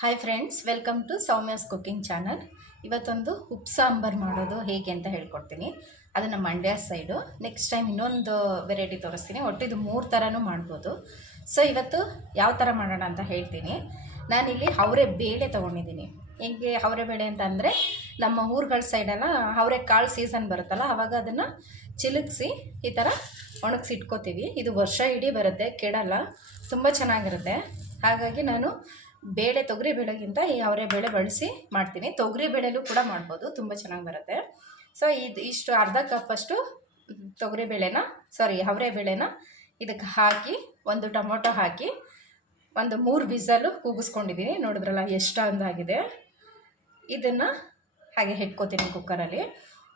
Hi friends, welcome to Soumya's cooking channel. ಇವತ್ತೊಂದು ಉಪ್ಪು ಸಾಂಬಾರು ಮಾಡೋದು ಹೇಗೆ ಅಂತ ಹೇಳ್ಕೊಡ್ತೀನಿ. ಅದು ನಮ್ಮ ಮಂಡ್ಯ ಸೈಡು. ನೆಕ್ಸ್ಟ್ ಟೈಮ್ ಇನ್ನೊಂದು ವೆರೈಟಿ ತೋರಿಸ್ತೀನಿ. ಒಟ್ಟು ಇದು 3 ಥರನೂ ಮಾಡ್ಬೋದು. ಸೊ ಇವತ್ತು ಯಾವ ಥರ ಮಾಡೋಣ ಅಂತ ಹೇಳ್ತೀನಿ. ನಾನಿಲ್ಲಿ ಅವರೆ ಬೇಳೆ ತೊಗೊಂಡಿದ್ದೀನಿ. ಹೆಂಗೆ ಅವರೆ ಬೇಳೆ ಅಂತ ಅಂದರೆ, ನಮ್ಮ ಊರುಗಳ ಸೈಡೆಲ್ಲ ಅವರೆ ಕಾಳು ಸೀಸನ್ ಬರುತ್ತಲ್ಲ, ಆವಾಗ ಅದನ್ನು ಚಿಲುಕಿಸಿ ಈ ಥರ ಒಣಗಿಸಿ ಇಟ್ಕೋತೀವಿ. ಇದು ವರ್ಷ ಇಡೀ ಬರುತ್ತೆ, ಕೆಡಲ್ಲ, ತುಂಬ ಚೆನ್ನಾಗಿರುತ್ತೆ. ಹಾಗಾಗಿ ನಾನು ತೊಗರಿ ಬೇಳೆಗಿಂತ ಈ ಅವರೆ ಬೇಳೆ ಬಳಸಿ ಮಾಡ್ತೀನಿ. ತೊಗರಿ ಬೇಳೆಲೂ ಕೂಡ ಮಾಡ್ಬೋದು, ತುಂಬ ಚೆನ್ನಾಗಿ ಬರುತ್ತೆ. ಸೊ ಇಷ್ಟು ಅರ್ಧ ಕಪ್ಪಷ್ಟು ಅವರೆ ಬೇಳೆನ ಇದಕ್ಕೆ ಹಾಕಿ, ಒಂದು ಟೊಮೊಟೊ ಹಾಕಿ, ಒಂದು 3 ವಿಸಲು ಕೂಗಿಸ್ಕೊಂಡಿದ್ದೀನಿ. ನೋಡಿದ್ರಲ್ಲ ಎಷ್ಟೊಂದಾಗಿದೆ. ಇದನ್ನು ಹಾಗೆ ಇಟ್ಕೋತೀನಿ ಕುಕ್ಕರಲ್ಲಿ.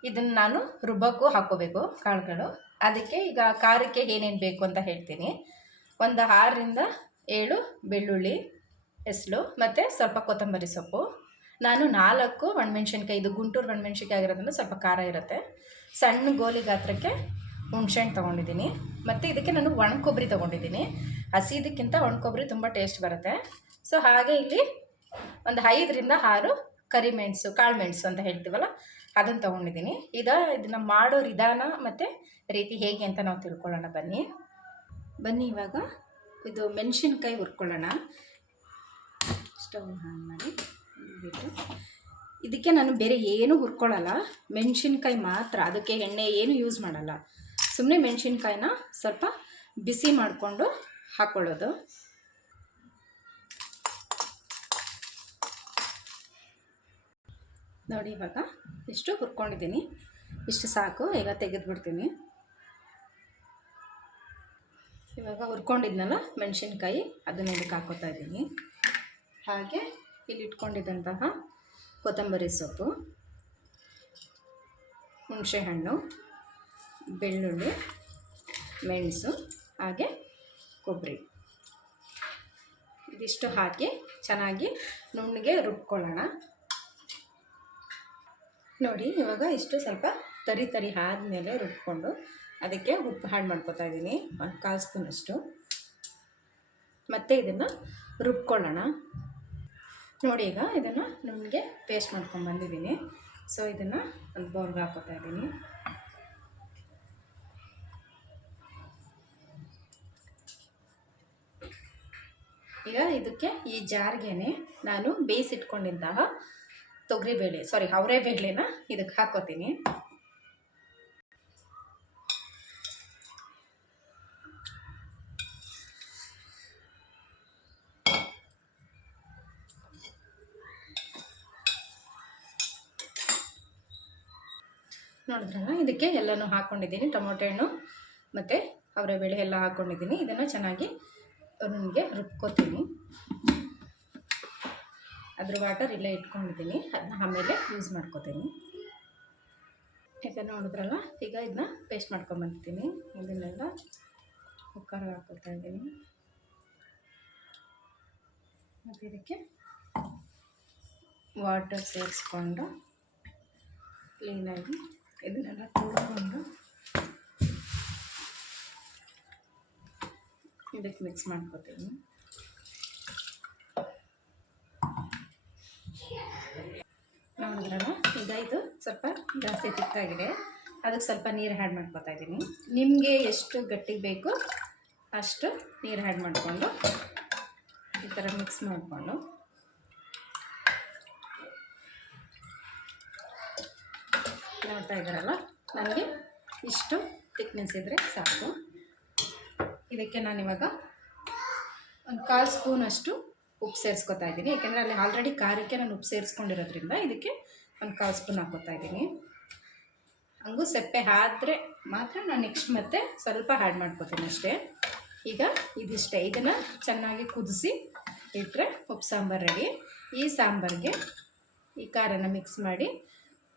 ಇದನ್ನು ನಾನು ರುಬ್ಬಕ್ಕೂ ಹಾಕ್ಕೋಬೇಕು ಕಾಳುಗಳು. ಅದಕ್ಕೆ ಈಗ ಖಾರಕ್ಕೆ ಏನೇನು ಬೇಕು ಅಂತ ಹೇಳ್ತೀನಿ. ಒಂದು 6ರಿಂದ 7 ಬೆಳ್ಳುಳ್ಳಿ ಎಸ್ಲು ಮತ್ತು ಸ್ವಲ್ಪ ಕೊತ್ತಂಬರಿ ಸೊಪ್ಪು. ನಾನು 4 ಒಣಮೆಣ್ಸಿನ್ಕಾಯಿ, ಇದು ಗುಂಟೂರು ಒಣಮೆಣ್ಸಿನ್ಕಾಯಿ ಆಗಿರೋದ್ರಿಂದ ಸ್ವಲ್ಪ ಖಾರ ಇರುತ್ತೆ. ಸಣ್ಣ ಗೋಲಿ ಗಾತ್ರಕ್ಕೆ ಹುಣ್ಸೆಹಣ್ಣು ತೊಗೊಂಡಿದ್ದೀನಿ. ಮತ್ತು ಇದಕ್ಕೆ ನಾನು ಒಣ ಕೊಬ್ಬರಿ ತೊಗೊಂಡಿದ್ದೀನಿ. ಹಸಿದಕ್ಕಿಂತ ಒಣ ಕೊಬ್ಬರಿ ತುಂಬ ಟೇಸ್ಟ್ ಬರುತ್ತೆ. ಸೊ ಹಾಗೆ ಇಲ್ಲಿ ಒಂದು 5ರಿಂದ 6 ಕರಿಮೆಣಸು, ಕಾಳುಮೆಣಸು ಅಂತ ಹೇಳ್ತೀವಲ್ಲ, ಅದನ್ನು ತೊಗೊಂಡಿದ್ದೀನಿ. ಇದನ್ನು ಮಾಡೋ ವಿಧಾನ ಮತ್ತು ರೀತಿ ಹೇಗೆ ಅಂತ ನಾವು ತಿಳ್ಕೊಳ್ಳೋಣ. ಬನ್ನಿ ಇವಾಗ ಇದು ಮೆಣಸಿನ್ಕಾಯಿ ಹುರ್ಕೊಳ್ಳೋಣ. ಸ್ಟವ್ ಆನ್ ಮಾಡಿ ಇದಕ್ಕೆ ನಾನು ಬೇರೆ ಏನೂ ಹುರ್ಕೊಳ್ಳಲ್ಲ, ಮೆಣಸಿನ್ಕಾಯಿ ಮಾತ್ರ. ಅದಕ್ಕೆ ಎಣ್ಣೆ ಏನು ಯೂಸ್ ಮಾಡಲ್ಲ. ಸುಮ್ಮನೆ ಮೆಣಸಿನ್ಕಾಯಿನ ಸ್ವಲ್ಪ ಬಿಸಿ ಮಾಡಿಕೊಂಡು ಹಾಕ್ಕೊಳ್ಳೋದು. ನೋಡಿ, ಇವಾಗ ಇಷ್ಟು ಹುರ್ಕೊಂಡಿದ್ದೀನಿ. ಇಷ್ಟು ಸಾಕು. ಈಗ ತೆಗೆದುಬಿಡ್ತೀನಿ. ಇವಾಗ ಹುರ್ಕೊಂಡಿದ್ನಲ್ಲ ಮೆಣಸಿನ್ಕಾಯಿ, ಅದನ್ನ ಇದಕ್ಕೆ ಹಾಕೋತಾ ಇದ್ದೀನಿ. ಹಾಗೆ ಇಲ್ಲಿ ಇಟ್ಕೊಂಡಿದ್ದಂತಹ ಕೊತ್ತಂಬರಿ ಸೊಪ್ಪು, ಹುಣಸೆಹಣ್ಣು, ಬೆಳ್ಳುಳ್ಳಿ, ಮೆಣಸು, ಹಾಗೆ ಕೊಬ್ಬರಿ, ಇದಿಷ್ಟು ಹಾಕಿ ಚೆನ್ನಾಗಿ ನುಣ್ಣಗೆ ರುಬ್ಕೊಳ್ಳೋಣ. ನೋಡಿ, ಇವಾಗ ಇಷ್ಟು ಸ್ವಲ್ಪ ತರಿ ಆದಮೇಲೆ ರುಬ್ಕೊಂಡು ಅದಕ್ಕೆ ಉಪ್ಪು ಆ್ಯಡ್ ಮಾಡ್ಕೊತಾ ಇದ್ದೀನಿ, 1/4 ಸ್ಪೂನಷ್ಟು. ಮತ್ತು ಇದನ್ನು ರುಬ್ಕೊಳ್ಳೋಣ. ನೋಡಿ, ಈಗ ಇದನ್ನು ನುಣ್ಣಗೆ ಪೇಸ್ಟ್ ಮಾಡ್ಕೊಂಡು ಬಂದಿದ್ದೀನಿ. ಸೊ ಇದನ್ನು ಒಂದು ಬೌಲ್ಗೆ ಹಾಕೋತಾ ಇದ್ದೀನಿ. ಈಗ ಇದಕ್ಕೆ ಈ ಜಾರ್ಗೆ ನಾನು ಬೇಯಿಸಿಟ್ಕೊಂಡಿದ್ದಾಗ ಅವರೆ ಬೇಳೆನ ಇದಕ್ಕೆ ಹಾಕೋತೀನಿ. ನೋಡಿದ್ರಲ್ಲ, ಇದಕ್ಕೆ ಎಲ್ಲನೂ ಹಾಕ್ಕೊಂಡಿದ್ದೀನಿ. ಟೊಮೊಟೊ ಹಣ್ಣು ಮತ್ತು ಅವರೆ ಬೇಳೆ ಎಲ್ಲ ಹಾಕ್ಕೊಂಡಿದ್ದೀನಿ. ಇದನ್ನು ಚೆನ್ನಾಗಿ ನನಗೆ ರುಬ್ಕೋತೀನಿ. ಅದ್ರ ವಾಟರ್ ಇಲ್ಲೇ ಇಟ್ಕೊಂಡಿದ್ದೀನಿ, ಅದನ್ನ ಆಮೇಲೆ ಯೂಸ್ ಮಾಡ್ಕೋತೀನಿ. ಈಗ ನೋಡಿದ್ರಲ್ಲ, ಈಗ ಇದನ್ನ ಪೇಸ್ಟ್ ಮಾಡ್ಕೊಂಬಂತೀನಿ. ಇದನ್ನೆಲ್ಲ ಕುಕ್ಕರ್ಗೆ ಹಾಕ್ಕೊತಾ ಇದ್ದೀನಿ. ಮತ್ತು ಇದಕ್ಕೆ ವಾಟರ್ ಸೇರಿಸ್ಕೊಂಡು ಕ್ಲೀನಾಗಿ ಇದನ್ನೆಲ್ಲ ತೊಳ್ಕೊಂಡು ಇದಕ್ಕೆ ಮಿಕ್ಸ್ ಮಾಡ್ಕೊತೀನಿ. ನೋಡಿದ್ರಲ್ಲ, ಈಗ ಇದು ಸ್ವಲ್ಪ ಜಾಸ್ತಿ ತಿಕ್ಕಾಗಿದೆ. ಅದಕ್ಕೆ ಸ್ವಲ್ಪ ನೀರು ಆ್ಯಡ್ ಮಾಡ್ಕೊತಾ ಇದ್ದೀನಿ. ನಿಮಗೆ ಎಷ್ಟು ಗಟ್ಟಿಗೆ ಬೇಕು ಅಷ್ಟು ನೀರು ಆ್ಯಡ್ ಮಾಡಿಕೊಂಡು ಈ ಥರ ಮಿಕ್ಸ್ ಮಾಡಿಕೊಂಡು ನೋಡ್ತಾ ಇದ್ದಾರಲ್ಲ, ನನಗೆ ಇಷ್ಟು ತಿಕ್ನೆಸ್ ಇದ್ದರೆ ಸಾಕು. ಇದಕ್ಕೆ ನಾನಿವಾಗ ಒಂದು 1/4 ಸ್ಪೂನಷ್ಟು ಉಪ್ಪು ಸೇರಿಸ್ಕೊತಾ ಇದ್ದೀನಿ. ಏಕೆಂದರೆ ಅಲ್ಲಿ ಆಲ್ರೆಡಿ ಖಾರಕ್ಕೆ ನಾನು ಉಪ್ಪು ಸೇರಿಸ್ಕೊಂಡಿರೋದ್ರಿಂದ ಇದಕ್ಕೆ ಒಂದು 1/4 ಸ್ಪೂನ್ ಹಾಕ್ಕೋತಾ ಇದ್ದೀನಿ. ಹಂಗೂ ಸಪ್ಪೆ ಆದರೆ ಮಾತ್ರ ನಾನು ನೆಕ್ಸ್ಟ್ ಮತ್ತೆ ಸ್ವಲ್ಪ ಆ್ಯಡ್ ಮಾಡ್ಕೋತೀನಿ ಅಷ್ಟೇ. ಈಗ ಇದಿಷ್ಟೇ. ಇದನ್ನು ಚೆನ್ನಾಗಿ ಕುದಿಸಿ ಇಟ್ಟರೆ ಉಪ್ಪು ಸಾಂಬಾರು ರೆಡಿ. ಈ ಸಾಂಬಾರಿಗೆ ಈ ಖಾರನ ಮಿಕ್ಸ್ ಮಾಡಿ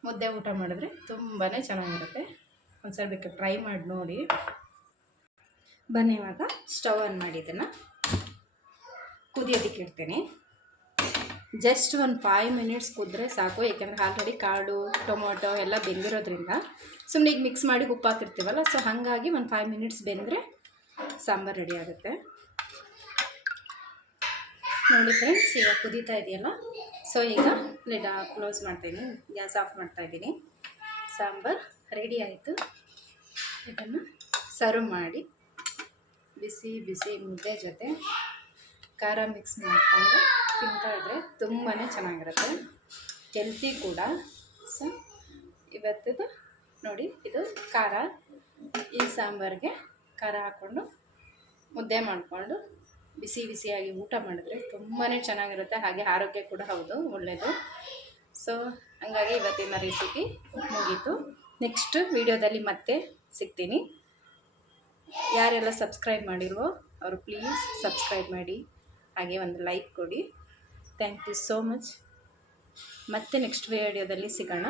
ಮುದ್ದೆ ಊಟ ಮಾಡಿದ್ರೆ ತುಂಬಾ ಚೆನ್ನಾಗಿರುತ್ತೆ. ಒಂದು ಸಲ ಬೇಕಾದ್ರೆ ಟ್ರೈ ಮಾಡಿ ನೋಡಿ. ಬನ್ನಿ, ಇವಾಗ ಸ್ಟವ್ ಆನ್ ಮಾಡಿ ಇದನ್ನು ಕುದಿಯೋದಕ್ಕೆ ಇಡ್ತೀನಿ. ಜಸ್ಟ್ ಒಂದು 5 ಮಿನಿಟ್ಸ್ ಕುದ್ರೆ ಸಾಕು. ಏಕೆಂದರೆ ಆಲ್ರೆಡಿ ಕಾಳು, ಟೊಮೊಟೊ ಎಲ್ಲ ಬೆಂದಿರೋದ್ರಿಂದ ಸುಮ್ಮನೆ ಈಗ ಮಿಕ್ಸ್ ಮಾಡಿ ಉಪ್ಪು ಹಾಕಿರ್ತೀವಲ್ಲ, ಸೊ ಹಾಗಾಗಿ ಒಂದು 5 ಮಿನಿಟ್ಸ್ ಬೆಂದರೆ ಸಾಂಬಾರು ರೆಡಿ ಆಗುತ್ತೆ. ನೋಡಿ ಫ್ರೆಂಡ್ಸ್, ಈಗ ಕುದೀತಾ ಇದೆಯಲ್ಲ, ಸೊ ಈಗ ಲಿಡ್ ಕ್ಲೋಸ್ ಮಾಡ್ತಾಯಿದ್ದೀನಿ, ಗ್ಯಾಸ್ ಆಫ್ ಮಾಡ್ತಾಯಿದ್ದೀನಿ. ಸಾಂಬಾರು ರೆಡಿ ಆಯಿತು. ಇದನ್ನು ಸರ್ವ್ ಮಾಡಿ ಬಿಸಿ ಬಿಸಿ ಮುದ್ದೆ ಜೊತೆ ಖಾರ ಮಿಕ್ಸ್ ಮಾಡಿಕೊಂಡು ತಿಂತಾಯಿದ್ರೆ ತುಂಬಾ ಚೆನ್ನಾಗಿರುತ್ತೆ, ಹೆಲ್ತಿ ಕೂಡ. ಸೊ ಇವತ್ತಿದು ನೋಡಿ, ಇದು ಖಾರ, ಈ ಸಾಂಬಾರಿಗೆ ಖಾರ ಹಾಕ್ಕೊಂಡು ಮುದ್ದೆ ಮಾಡಿಕೊಂಡು ಬಿಸಿ ಬಿಸಿಯಾಗಿ ಊಟ ಮಾಡಿದ್ರೆ ತುಂಬಾ ಚೆನ್ನಾಗಿರುತ್ತೆ, ಹಾಗೆ ಆರೋಗ್ಯ ಕೂಡ ಹೌದು, ಒಳ್ಳೆಯದು. ಸೊ ಹಂಗಾಗಿ ಇವತ್ತಿನ ರೆಸಿಪಿ ಮುಗೀತು. ನೆಕ್ಸ್ಟ್ ವಿಡಿಯೋದಲ್ಲಿ ಮತ್ತೆ ಸಿಗ್ತೀನಿ. ಯಾರೆಲ್ಲ ಸಬ್ಸ್ಕ್ರೈಬ್ ಮಾಡಿರುವೋ ಅವರು ಪ್ಲೀಸ್ ಸಬ್ಸ್ಕ್ರೈಬ್ ಮಾಡಿ, ಹಾಗೆ ಒಂದು ಲೈಕ್ ಕೊಡಿ. Thank you so much. ಮತ್ತೆ ನೆಕ್ಸ್ಟ್ ವಿಡಿಯೋದಲ್ಲಿ ಸಿಗೋಣ.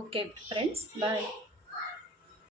ಓಕೆ ಫ್ರೆಂಡ್ಸ್, ಬಾಯ್.